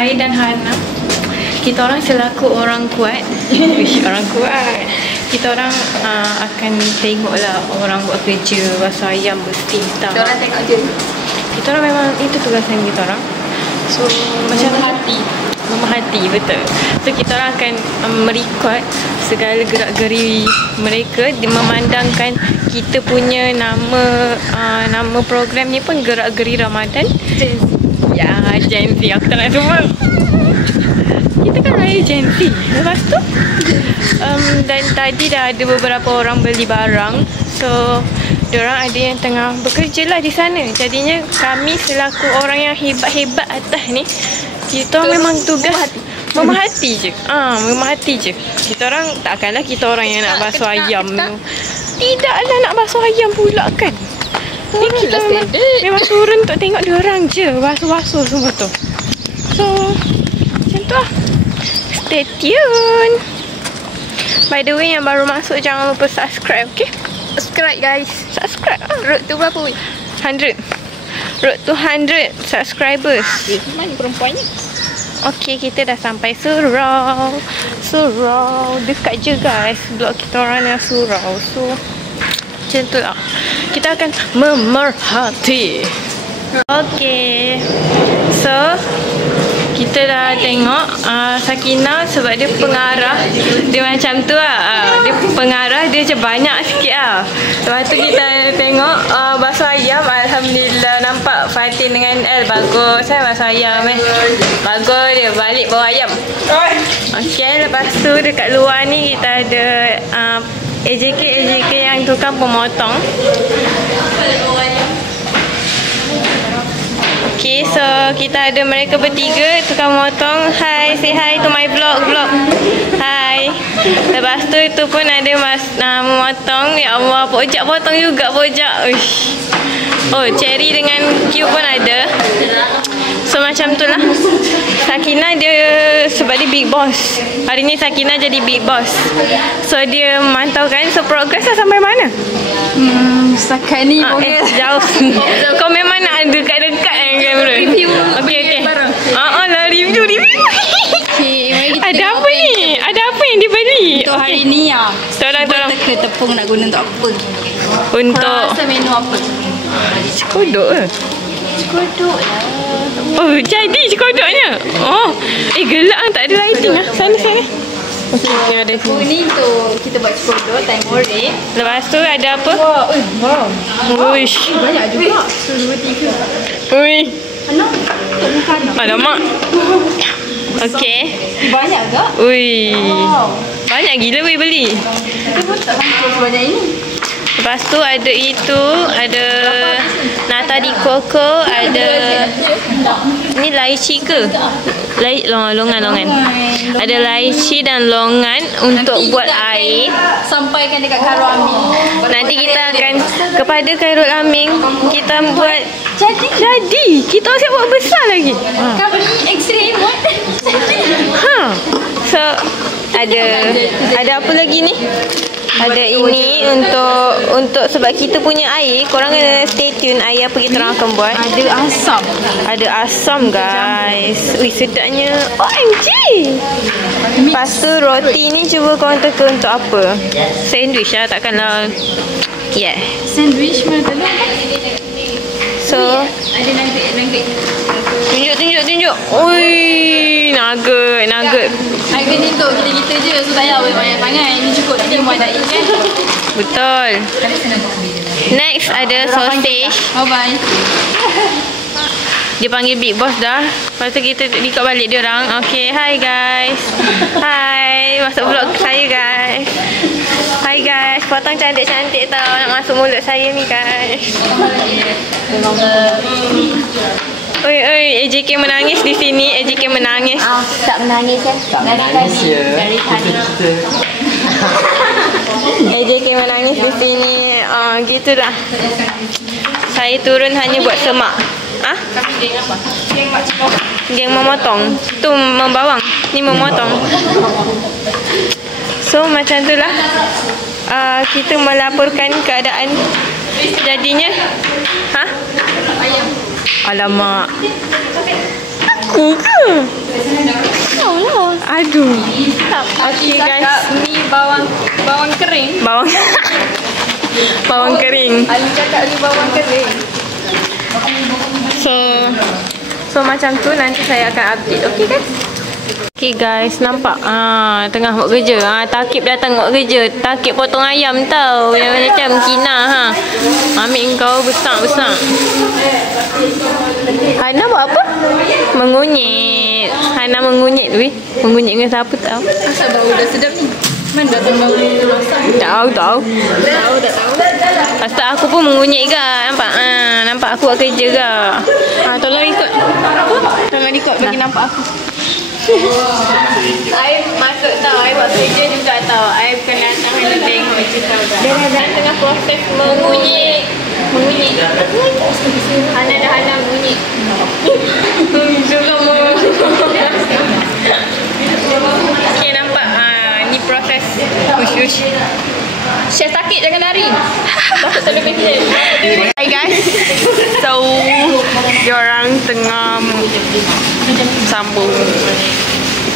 saya dan Hana. Kita orang selaku orang kuat. Wish, orang kuat. Kita orang akan tengoklah orang buat kerja basuh ayam, bersih. Kita orang tengok je. Kita orang memang itu tugasan kita orang. So macam memahati, betul. So kita orang akan merekod segala gerak-geri mereka, memandangkan kita punya nama program ni pun gerak-geri Ramadan. Ya, Gen Z. Aku tak nak sebut. Kita kan raya Gen Z. Lepas tu dan tadi dah ada beberapa orang beli barang. So diorang ada yang tengah bekerja lah di sana. Jadinya kami selaku orang yang hebat-hebat atas ni, kita memang tugas memahati je. Memahati je. Kita orang takkanlah kita orang yang nak basuh ayam tu. Tidaklah nak basuh ayam pula kan. Ni kita memang turun untuk tengok diorang je basuh-basuh semua tu. So macam tu lah. Stay tune. By the way, yang baru masuk jangan lupa subscribe, okay? Subscribe guys. Subscribe. Road tu berapa weh? 100. Road to 100 subscribers. Mana perempuannya? Okay, kita dah sampai surau. Dekat je guys. Blok kita orang yang surau. So macam tu lah. Kita akan memerhati. Okay. So kita dah tengok Sakinah sebab dia pengarah. Dia macam tu lah. Dia pengarah, dia macam banyak sikit lah. Lepas tu kita tengok basuh ayam. Alhamdulillah nampak Fatin dengan El. Bagus basuh ayam bagus dia balik bawa ayam. Okay, lepas tu dekat luar ni kita ada AJK yang tukang pemotong. Okay, so kita ada mereka bertiga tukang motong. Hi, say hi to my vlog. Hi. Lepas tu itu pun ada memotong. Ya Allah, pojak potong juga pojak. Uish. Oh, Cherry dengan Q pun ada. So macam tu lah. Sakinah dia sebab dia big boss. Hari ni Sakinah jadi big boss. So dia memantaukan. So progress dah sampai mana? Setakat ni jauh. Kau memang nak dekat-dekat kamera. Review. Okay. Lah review. Okay, ada apa ni? Ada apa yang dibeli? Untuk hari ni ya. Tolong. Teka tepung nak guna untuk apa? Untuk rasa menu apa? cekodok ke? Cekodok lah. Oh, jadi cekodoknya. Oh, gelap tak ada lighting lah. Sana. Okay, ada sini. Ni untuk kita buat cekodok, time goreng. Lepas tu ada apa? Wow. Uish. Banyak juga. 2, 3. Ui. Alamak. Okay. Banyak tak? Ui. Wow. Banyak gila weh beli. Kita pun tak sangka sebanyak ini. Lepas tu ada itu, ada nata di koko, ada ni laici ke? Longan. Ada laici dan longan untuk nanti buat air. Sampaikan dekat Khairul Amin. Nanti kita akan kepada Khairul Amin kita buat jadi. Kita siap buat besar lagi. Kau beli X-ray remote. So ada apa lagi ni? Ada ini untuk sebab kita punya air, korang kena stay tune air apa kita orang akan buat. Ada asam guys. Ui, sedapnya. OMG. Lepas tu roti ni cuba korang teka untuk apa? Sandwich lah, takkanlah. Yeah. Sandwich mana telur? So ada nugget. tunjuk. Ui, nugget. Harga ni untuk kita je, so tak payah banyak pangan. Ini cukup nanti muat tak kan? Betul. Next ada sausage. Bye. Dia panggil big boss dah. Lepas tu kita record balik dia orang. Okay, hi guys. Hi, masuk vlog saya guys. Hi guys, potong cantik-cantik tau. Nak masuk mulut saya ni guys. Oi, AJK menangis di sini. AJK menangis. Tak menangis ya. Tak menangis dari tadi. AJK menangis di sini. Gitulah. Saya turun hanya buat semak. Kami geng apa? Geng makcik. Geng memotong. Tu membawang. Ni memotong. So macam tu lah. Kita melaporkan keadaan jadinya. Alamak. Aku ke? Kau lah. Aduh. Okay guys. Ni bawang kering. Bawang kering. Ali cakap ni bawang kering. So macam tu nanti saya akan update. Okay guys? Okay guys, nampak? Tengah buat kerja. Takib datang buat kerja. Takib potong ayam tau. Yang macam Kina ha. Ambil kau besar-besar. Hana buat apa? Mengunyit. Hana mengunyit weh. Mengunyit dengan siapa tahu? Asal bau dah sedap ni. Mana datang bau ni rosak? Tahu. Tahu. Pasal aku pun mengunyit ke. Nampak? Nampak aku buat kerja ke. Tolong ikut. Tolong ikut bagi nampak aku. I masuk tau. I buat kerja juga tau. I kena tangan tengok je tau. Dan tengah proses mengunyit. Hana dah halang mengunyit. Okay, nampak? Ni proses push. Chef Takib jangan lari. Takut television. Hi guys. So, diorang tengah sambung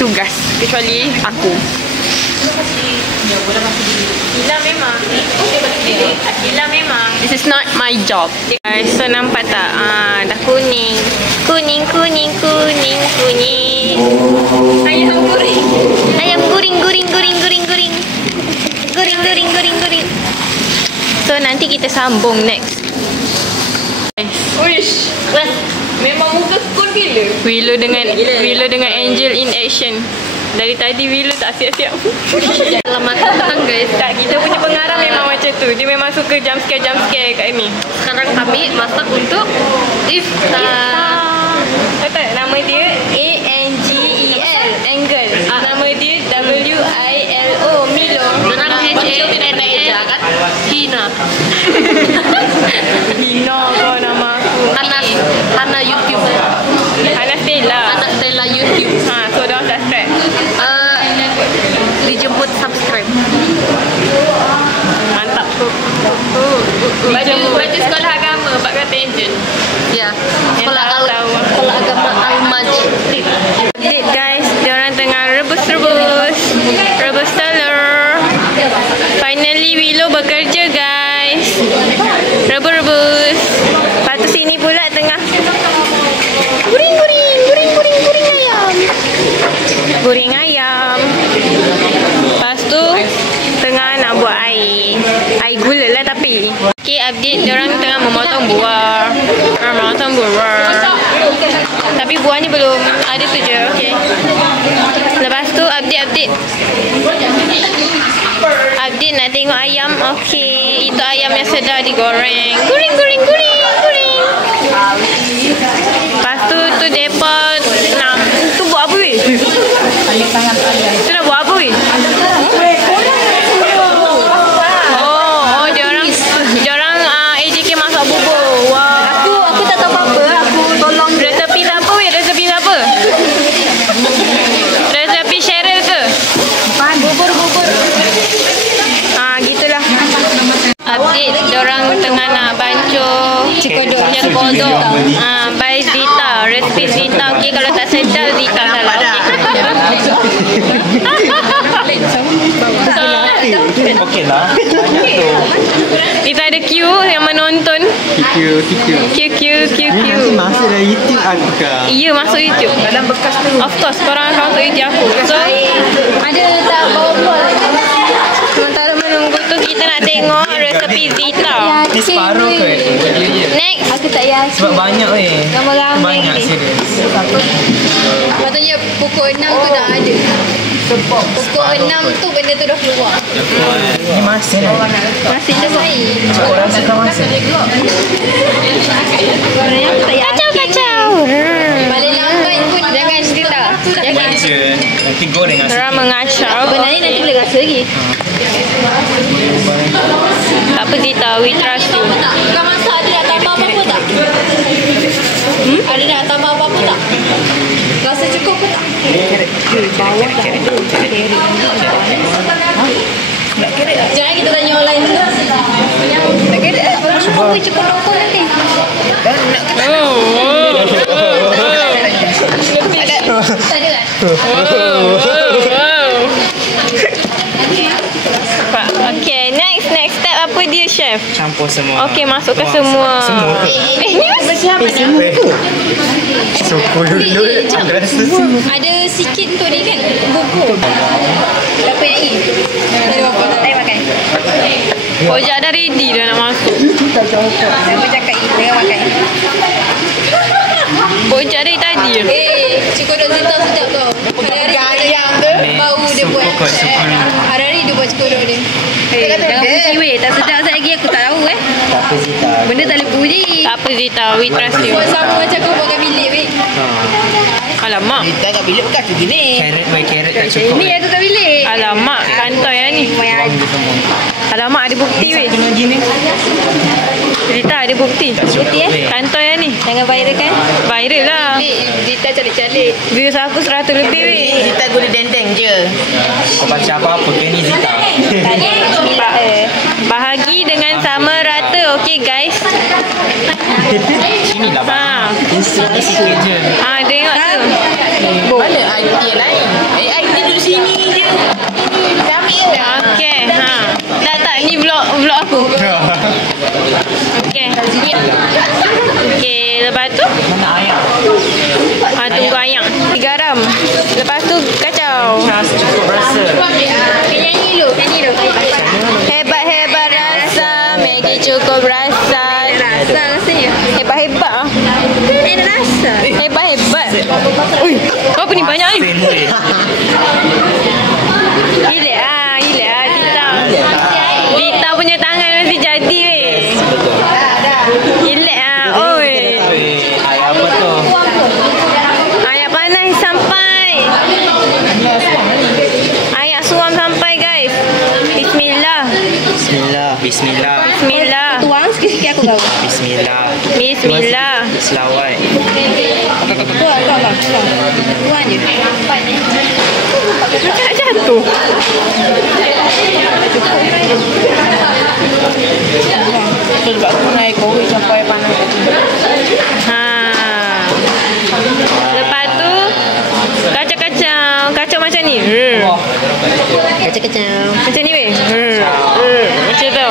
tugas. Kecuali aku. Akila memang. This is not my job. Guys, so nampak tak? Dah kuning. Kuning. Ayam guring. Guring. So nanti kita sambung next. Uish. Memang muka school gila. Willow dengan Angel in action. Dari tadi Willow tak siap-siap. Dalam mata petang guys. Tak, kita punya pengarah memang macam tu. Dia memang suka jump scare kat ni. Sekarang kami masak untuk iftar. Betul? Nama dia ANGEL. Angle. Nama dia WILO. Milo. Dorang HANA kan? Hina. Hina kau nama aku. Hana YouTube. Hana Stella YouTube. So dorang subscribe. Dijemput subscribe. Mantap. Baju sekolah agama Pak kata agent. Ya. Sekolah agama Al-Maj. Update guys, diorang tengah rebus telur. Finally Willow bekerja guys. Rebus. Lepas tu sini pula tengah guring ayam. Guring ayam. Lepas tu tengah nak buat air gula lah tapi. Okay, update diorang tengah memotong buah. Tapi buahnya belum ada tu je. Okay. Lepas tu update nak tengok ayam. Okay, itu ayam yang sedang digoreng. Guring. Lepas tu depa nak tu buat apa weh? Tu nak buat apa weh? Oh, diorang AJK masak bubur. Wah. Aku tak tahu apa-apa. Aku tolong Resepi siapa weh? Resepi Cheryl ke? bubur. Gitulah. Update diorang tengah nak bancuh cikodok. By Zita. Resepi Zita. Okay, kalau tak sedap Zita salah. Okey lah. Kita ada Q yang menonton. QQ. Masuk dalam YouTube aku kan. Ya, masuk YouTube. dalam bekas tu. Of course, korang akan masuk YouTube aku. So, Ada tak bawa sementara menunggu tu kita nak tengok resepi Zita. Ni separuh ke? Next. Aku tak yakin. Sebab banyak weh. Ramai-ramai Banyak ni. serius. Patutnya pukul 6 tu dah ada. Pukul 6 tu benda tu dah keluar. Ni masih lah. Masih je kok. Korang suka masak? Sebenarnya aku tak yakin. Kacau. Paling lambat pun Jangan Zita. Jangan. Je. Nanti goreng lah Orang sikit. mengacau. sebenarnya nanti boleh rasa lagi. Tak apa Zita, we trust you. Tak, kau masak ada nak tambah apa-apa tak? Ada nak tambah apa-apa tak? Rasa cukup ke tak? Jangan kita tanya orang lain tu. Tak kira. Apa cukup rokok nanti? Oh. Tak ada kan? Okay, next step apa dia, chef? Campur semua. Okay, masukkan semua. Semua. Ni siapa ni? Suku dulu. Ada rasa semua. Ada sikit untuk ni kan? Bubur. Apa yang ni? Dari apa? Saya makan. Pojak dah ready dah nak masuk. Saya cakap ni, saya makan. Pojak dari tadi. Cikodok Zita sedap tau. Hari-hari ayam tu. Bau dia buat. Hari-hari dia buat cikodok dia. Jangan puji weh. Tak sedap lagi aku tak tahu Tak apa Zita. Benda tak boleh puji. Tak apa Zita, we trust you. Buat sama macam kau buat kat bilik weh. Alamak. Kita kat bilik bukan tu gini. Carrot tak cukup. Ni aku kat bilik. Alamak, kantoi lah ni. Alamak, ada bukti weh. Zita ada bukti. Bukti Kantoi lah ni. Jangan viral kan? Viral lah. Zita calik-calik. Views aku 100 lebih weh. Kita guna dendeng je. Kau baca apa-apa ke ni Zita? Bahagi dengan sama rata. Okay guys. Sini lah bang. Sikit je. Tengok tu. Mana IT yang lain? IT duduk sini je. Ambil je. Okay. Tak. Ni vlog aku. Okay. Okay. Lepas tu. Mana ayam? Tunggu ayam. Garam. Lepas tu kacau. Cukup rasa. Nyanyi dulu. Hebat-hebat rasa. Maggi cukup rasa. Rasa rasanya. Hebat-hebat ah. Ada rasa. Hebat-hebat. Ui, apa ni banyak ni? Gila ah, Dita. Dita punya tangan mesti jadi weh. Gila ah, oi. Ayam apa tu? Ayak panas sampai. Ayak suam sampai guys. Bismillah. Bismillah. Tuang sikit-sikit aku tahu. Bismillah. Selawat. Tuang. Tuang je. Macam nak jatuh. Sebab aku naik korek sampai panas. Lepas tu kacau macam ni. Kacau-kacau. Macam ni weh. Macam tu.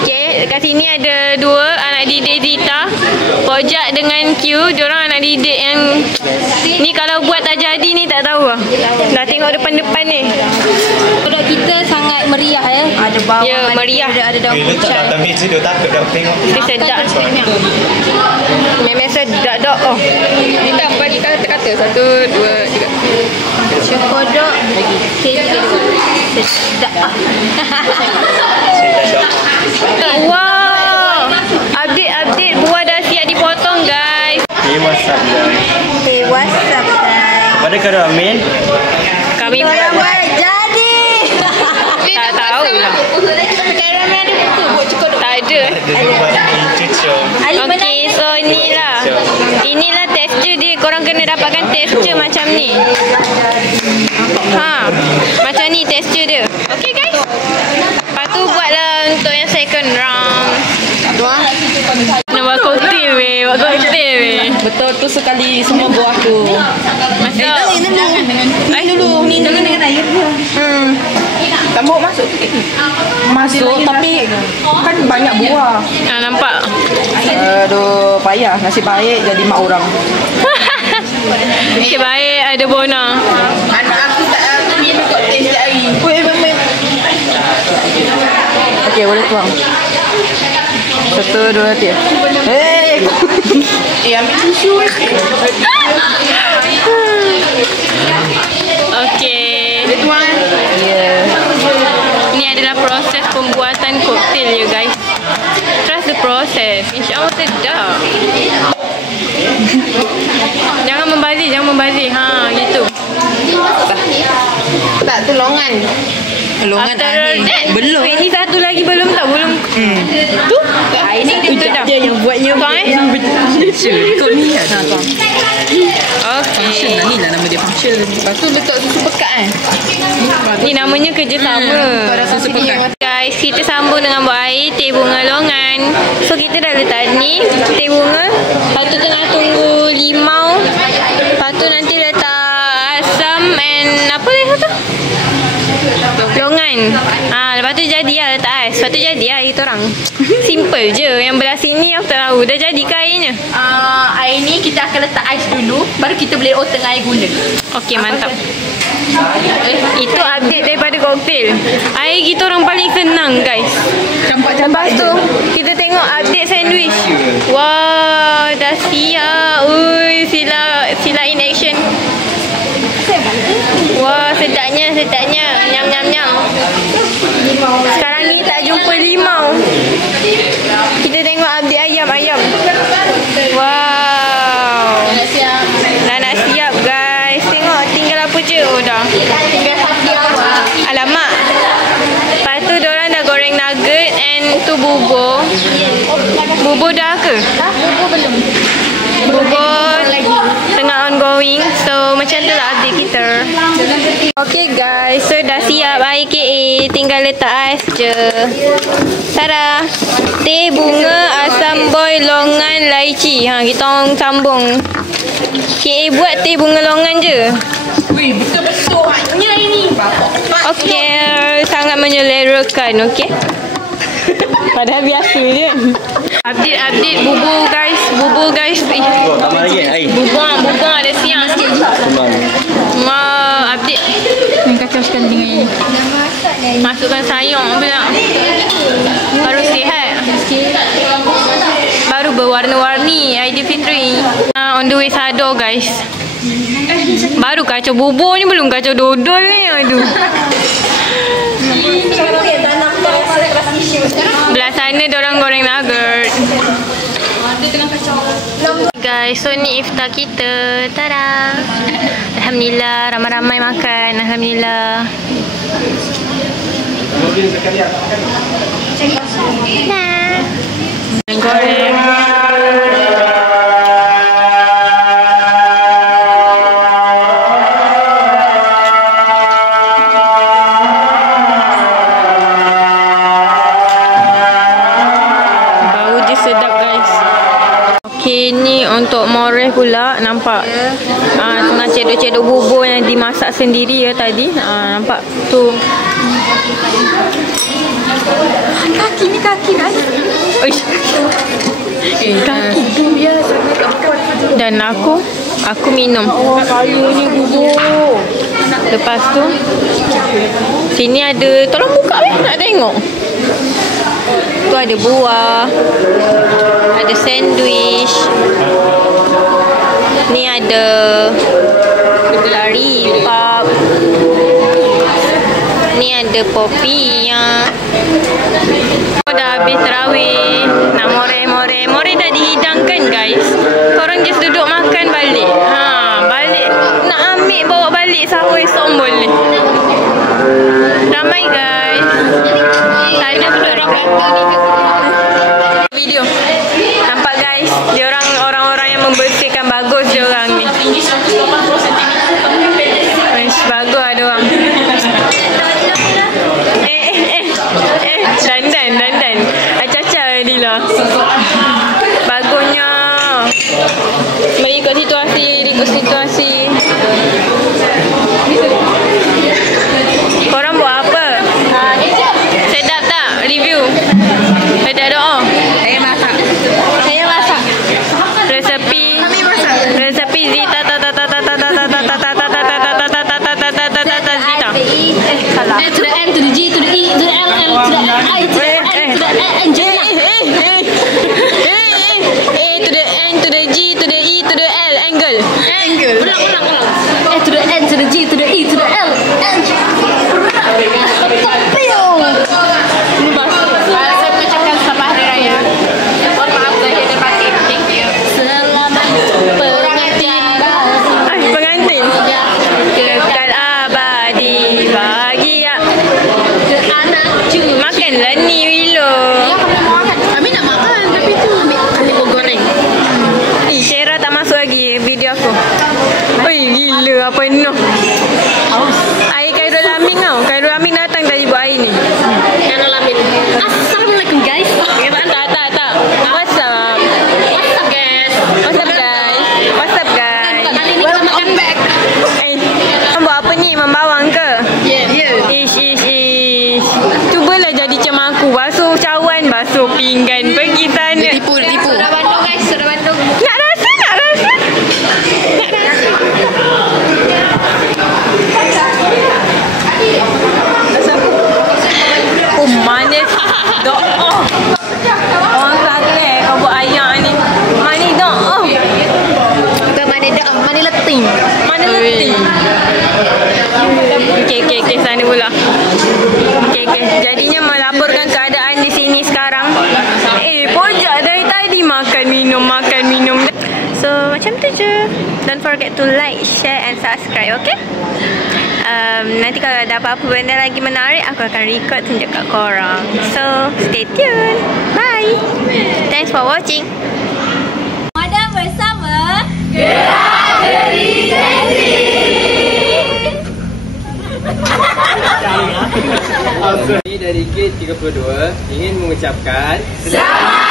Okay, kat sini ada dua anak didik Zita, Pojak dengan Q. Diorang anak didik yang ni kalau buat tak jadi ni tak tahu lah. Dah tengok depan-depan ni. Produk kita sangat meriah ya. Ada bawang. Ya, meriah. Ada daun Letak kucai. dalam meja dia takut dah tengok. Dia sedap. Memang sedap dok. Oh. Kita bagi kata-kata. 1, 2, 3. Cikodok keju. Sedap. Wow. Update buah dah siap dipotong guys. Hey, what's up guys? Hey, what's up guys? Pada karamin. Kami jadi. tak tahu lah. Karamen ada betul buat cikodok. Tak ada. Ali mana? Okay, so inilah tekstur dia. Korang kena dapatkan tekstur macam ni. Macam ni tekstur dia. Okay guys. Lepas tu buatlah untuk yang second round. Nak buat cocktail weh. Betul tu sekali semua buah tu. Masuk. Ni dengan air dia. Tak mau masuk. Masuk tapi kan banyak buah. Nampak? Aduh, payah. Nasib baik jadi mak orang. Okay, baik ada Bona. Anak aku tak minum koktel setiap hari. Okey, boleh tuang. 1, 2, 3. Hei! Ambil tisu. Okay. Tuang. Ya. Ini adalah proses pembuatan koktail ya guys. Trust the process. InsyaAllah sedap. Jangan membazir. Gitu. Tak, tu longan. Longan After that, belum. wait, ni satu lagi belum tau. Belum. Tu? Ini tu dah. dia yang buatnya. Kau Kau ni lah. Kau. Function lah. Okay. Ni lah nama dia function. Lepas tu letak susu pekat Ni namanya kerjasama. Susu pekat. Guys, kita sambung dengan buat air teh bunga longan. So kita dah letak ni teh bunga. Lepas tu tengah tunggu limau. Lepas tu nanti letak asam and apa lagi satu? Longan. Lepas tu jadi lah letak ais. Lepas tu jadi lah kita orang. Simple je. Yang belah sini aku tak tahu. Dah jadi ke airnya? Air ni kita akan letak ais dulu, baru kita boleh tengah air gula. Okey, mantap. Itu update daripada koktel. Air kita orang paling senang, guys. Lepas tu kita tengok update sandwich. Wow, dah siap. Ui, sila in action. Wah, sedapnya. Nyam. Sekarang ni tak jumpa limau. Kita tengok update ayam. Wow. Dah nak siap, guys. Tengok, tinggal apa je. Oh, dah. Tinggal hati awak. Alamak. Lepas tu diorang dah goreng nugget and tu bubur. Bubur dah ke? Bubur belum. Bubur tengah ongoing. So macam tu lah update kita. Okay guys, so dah siap air KA. Tinggal letak ais je. Tara. Teh bunga asam boy longan laici. Kita orang sambung. KA buat teh bunga longan je. Wih, betul-betul haknya ini. Okay, sangat menyelerakan. Okay. Padahal biasa je. Update bubur guys. Tambah lagi air. Bubur ada siang sikit je. Update. Ni kacau sekali dengan ini. Masukkan sayur pula. Baru sihat. Baru berwarna-warni Aidilfitri. On the way Sador guys. Baru kacau bubur ni, belum kacau dodol ni. Aduh. Belah sana diorang goreng nugget. Guys, so ni iftar kita. Tada. Alhamdulillah, ramai-ramai makan. Alhamdulillah. Nah. Goreng. Okay, ni untuk moreh pula. Nampak tengah cedok-cedok bubur yang dimasak sendiri ya tadi. Nampak tu. Kaki guys. Kaki tu biasa. Dan aku minum. Oh, kaya ni bubur. Lepas tu sini ada, tolong buka nak tengok. Tu ada buah, ada sandwich, ni ada laripap, ni ada popiah. Dah habis terawih, nak more dah dihidangkan guys. Korang just duduk makan balik. Balik nak ambil bawa balik sahur esok boleh. Ramai guys. Ada pula video. Nampak guys, dia orang-orang yang membersihkan bagus dia orang ni. Bagus ada orang. Dandan. Acaca Dila. Bagusnya. Mengikut situasi. Korang buat apa? Sedap tak? Review. Sedap doa. Saya masak. Resepi Zita To the M, to the G, to the E, to the L, to the I, to the N, to the N, A to the N to the G to the E to the L. Angle. ulang. A to the N, to the G, to the E, to the L, Ini bahasa. Saya mengucapkan selamat hari raya. Mohon maaf lahir dan batin. Thank you. Selamat pengantin. Pengantin. Kekal abadi. Air Khairul Amin tau. Khairul Amin datang tadi buat air ni. Khairul Amin. Assalamualaikum guys. Tak. What's up? What's up guys? What's up guys? What's up guys? Kali ni kita makan back. Buat apa ni? Membawang ke? Yeah. Ish. Cubalah jadi macam aku. Basuh cawan, basuh pinggan. Pergi sana. Tipu. Soda Bandung guys, soda Bandung. Nak rasa. Oh, manis. Orang Kelantan kau buat ayam ni. Manis dah. Bukan mana letting. Mana letih? Okay, sana pula. Okay. Jadinya melaporkan keadaan di sini sekarang. Pojak dari tadi makan minum. So, macam tu je. Don't forget to like, share and subscribe, okay? Nanti kalau ada apa-apa benda lagi menarik, aku akan record tunjuk kat korang. So, stay tuned. Bye. Thanks for watching. Ada bersama Dari Gate 32 ingin mengucapkan Selamat